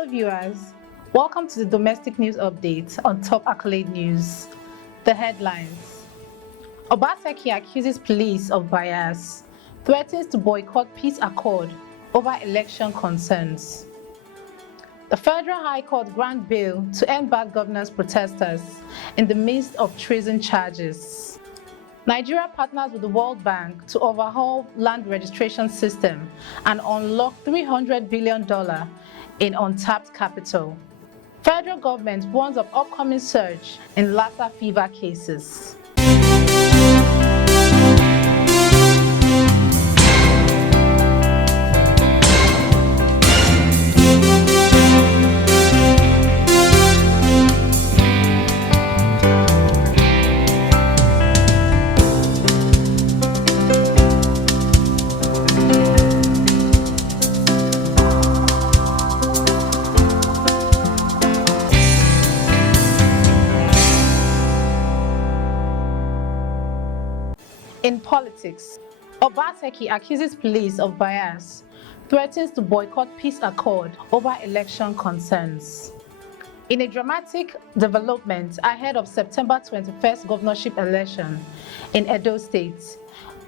Hello viewers, welcome to the domestic news update on Top Accolade News. The headlines: Obaseki accuses police of bias, threatens to boycott peace accord over election concerns. The Federal High Court grants bail to end bad governance protesters in the midst of treason charges. Nigeria partners with the World Bank to overhaul land registration system and unlock $300 billion in untapped capital. Federal government warns of upcoming surge in Lassa fever cases. In politics, Obaseki accuses police of bias, threatens to boycott peace accord over election concerns. In a dramatic development ahead of September 21st governorship election in Edo State,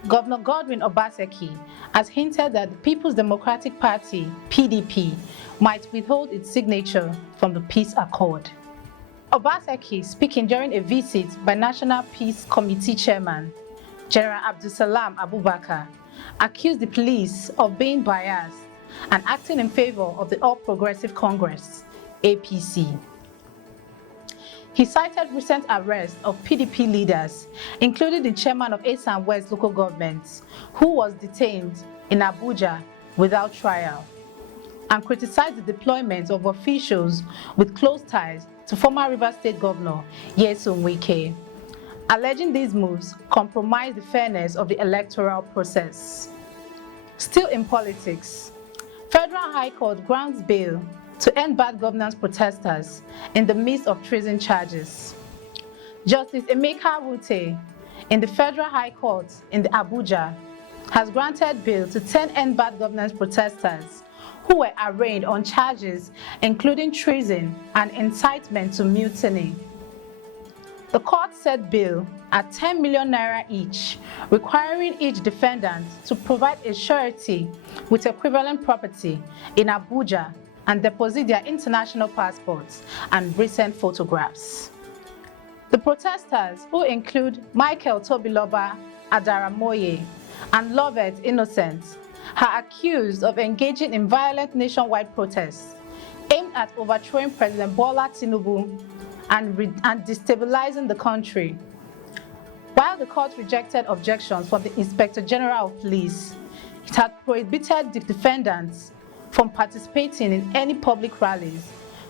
Governor Godwin Obaseki has hinted that the People's Democratic Party (PDP) might withhold its signature from the peace accord. Obaseki, speaking during a visit by National Peace Committee Chairman General Abdulsalam Abubakar, accused the police of being biased and acting in favor of the All Progressive Congress (APC). He cited recent arrests of PDP leaders, including the chairman of East and West local governments, who was detained in Abuja without trial, and criticized the deployment of officials with close ties to former Rivers State Governor Nyesom Wike, alleging these moves compromise the fairness of the electoral process. Still in politics, Federal High Court grants bail to end bad governance protesters in the midst of treason charges. Justice Emeka Wute in the Federal High Court in Abuja has granted bail to 10 end bad governance protesters who were arraigned on charges including treason and incitement to mutiny. The court set bail at 10 million naira each, requiring each defendant to provide a surety with equivalent property in Abuja and deposit their international passports and recent photographs. The protesters, who include Michael Tobiloba Adaramoye and Lovett Innocent, are accused of engaging in violent nationwide protests aimed at overthrowing President Bola Tinubu and destabilizing the country. While the court rejected objections from the Inspector General of Police, it had prohibited the defendants from participating in any public rallies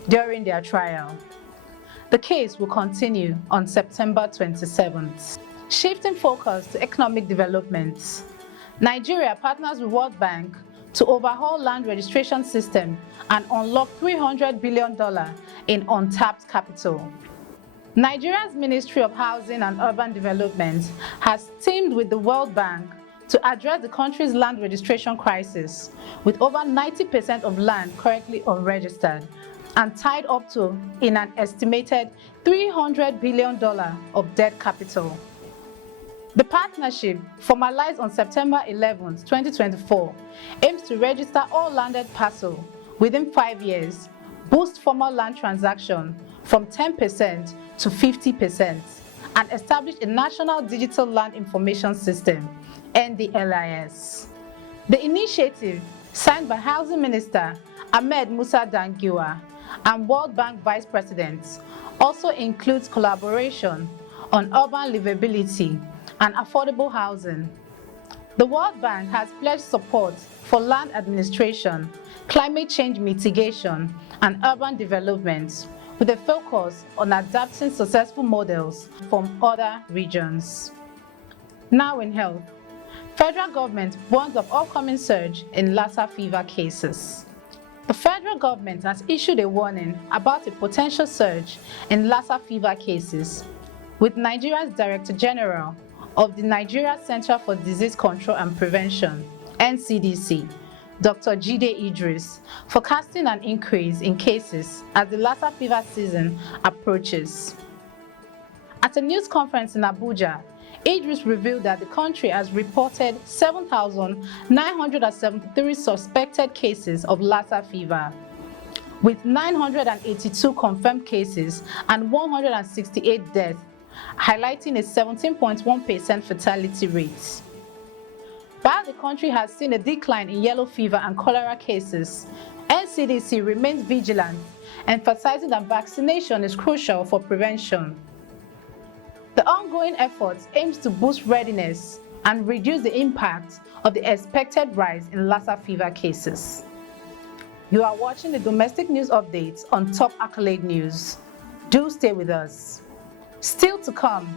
during their trial. The case will continue on September 27th. Shifting focus to economic development, Nigeria partners with World Bank to overhaul land registration system and unlock $300 billion in untapped capital. Nigeria's Ministry of Housing and Urban Development has teamed with the World Bank to address the country's land registration crisis, with over 90% of land currently unregistered and tied up to in an estimated $300 billion of debt capital. The partnership, formalized on September 11, 2024, aims to register all landed parcels within 5 years, boost formal land transaction from 10% to 50%, and establish a National Digital Land Information System (NDLIS). The initiative, signed by Housing Minister Ahmed Musa Dangiwa and World Bank Vice President, also includes collaboration on urban livability and affordable housing. The World Bank has pledged support for land administration, climate change mitigation, and urban development, with a focus on adapting successful models from other regions. Now in health, federal government warns of upcoming surge in Lassa fever cases. The federal government has issued a warning about a potential surge in Lassa fever cases, with Nigeria's Director General of the Nigeria Center for Disease Control and Prevention (NCDC) Dr. Jide Idris, forecasting an increase in cases as the Lassa fever season approaches. At a news conference in Abuja, Idris revealed that the country has reported 7,973 suspected cases of Lassa fever, with 982 confirmed cases and 168 deaths, highlighting a 17.1% fatality rate. While the country has seen a decline in yellow fever and cholera cases, NCDC remains vigilant, emphasizing that vaccination is crucial for prevention. The ongoing efforts aims to boost readiness and reduce the impact of the expected rise in Lassa fever cases. You are watching the domestic news updates on Top Accolade News. Do stay with us. Still to come.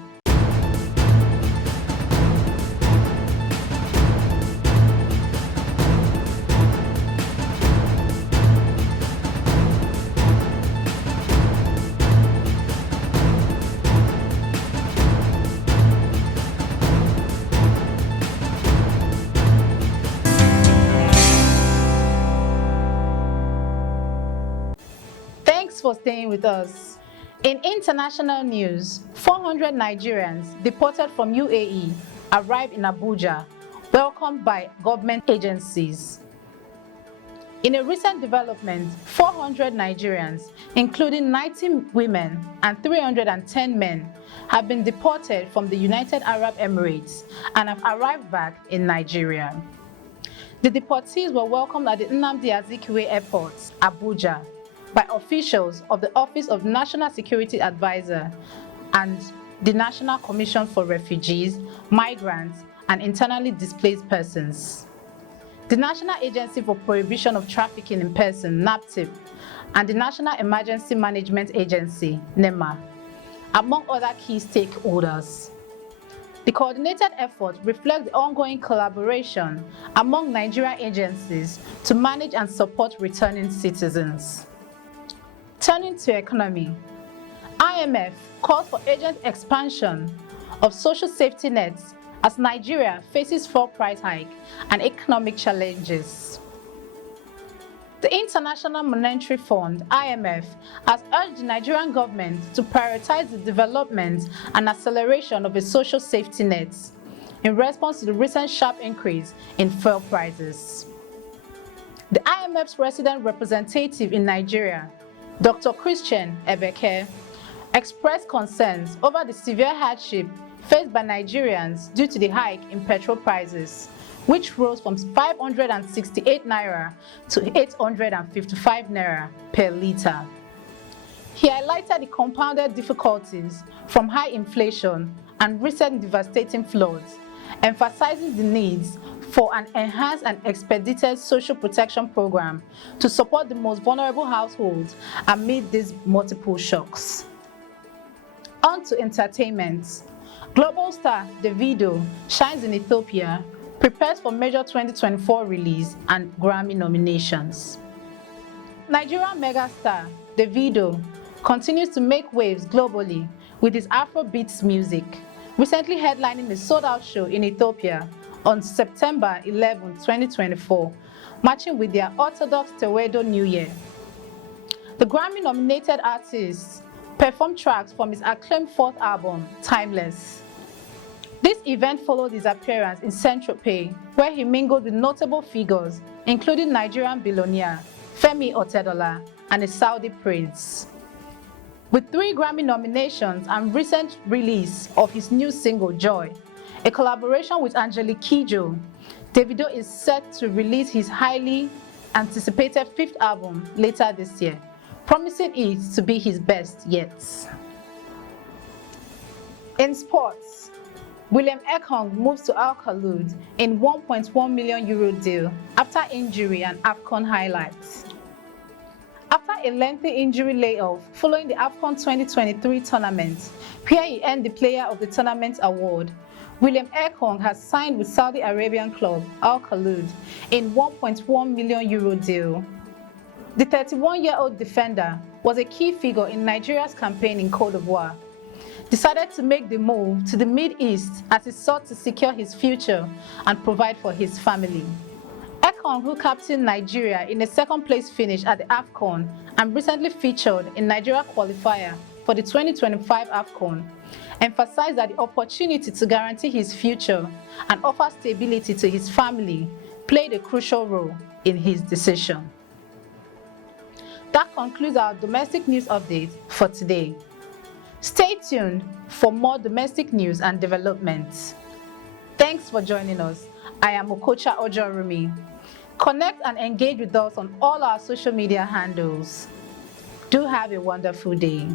Thanks for staying with us. In international news, 400 Nigerians deported from UAE arrived in Abuja, welcomed by government agencies. In a recent development, 400 Nigerians, including 90 women and 310 men, have been deported from the United Arab Emirates and have arrived back in Nigeria. The deportees were welcomed at the Nnamdi Azikiwe Airport, Abuja, by officials of the Office of National Security Advisor and the National Commission for Refugees, Migrants, and Internally Displaced Persons, the National Agency for Prohibition of Trafficking in Persons, NAPTIP, and the National Emergency Management Agency, NEMA, among other key stakeholders. The coordinated effort reflects the ongoing collaboration among Nigerian agencies to manage and support returning citizens. Turning to economy, IMF calls for urgent expansion of social safety nets as Nigeria faces fuel price hike and economic challenges. The International Monetary Fund, IMF, has urged the Nigerian government to prioritize the development and acceleration of a social safety net in response to the recent sharp increase in fuel prices. The IMF's resident representative in Nigeria, Dr. Christian Ebeke, expressed concerns over the severe hardship faced by Nigerians due to the hike in petrol prices, which rose from 568 naira to 855 naira per litre. He highlighted the compounded difficulties from high inflation and recent devastating floods, emphasizing the needs for an enhanced and expedited social protection program to support the most vulnerable households amid these multiple shocks. On to entertainment. Global star Davido shines in Ethiopia, prepares for major 2024 release and Grammy nominations. Nigerian megastar Davido continues to make waves globally with his Afrobeats music, recently headlining a sold-out show in Ethiopia on September 11, 2024, matching with their Orthodox Tewedo New Year. The Grammy-nominated artist performed tracks from his acclaimed fourth album, Timeless. This event followed his appearance in Saint-Tropez, where he mingled with notable figures, including Nigerian billionaire Femi Otedola and a Saudi prince. With 3 Grammy nominations and recent release of his new single, Joy, a collaboration with Angelique Kidjo, Davido is set to release his highly anticipated 5th album later this year, promising it to be his best yet. In sports, William Ekong moves to Al Khalud in €1.1 million deal after injury and AFCON highlights. After a lengthy injury layoff following the AFCON 2023 tournament, where he earned the Player of the Tournament award, William Ekong has signed with Saudi Arabian club Al Khalud in €1.1 million deal. The 31-year-old defender was a key figure in Nigeria's campaign in Côte d'Ivoire, decided to make the move to the Mid East as he sought to secure his future and provide for his family. Akon, who captained Nigeria in a second-place finish at the AFCON and recently featured in Nigeria qualifier for the 2025 AFCON, emphasized that the opportunity to guarantee his future and offer stability to his family played a crucial role in his decision. That concludes our domestic news update for today. Stay tuned for more domestic news and developments. Thanks for joining us. I am Okocha Ojorumi. Connect and engage with us on all our social media handles. Do have a wonderful day.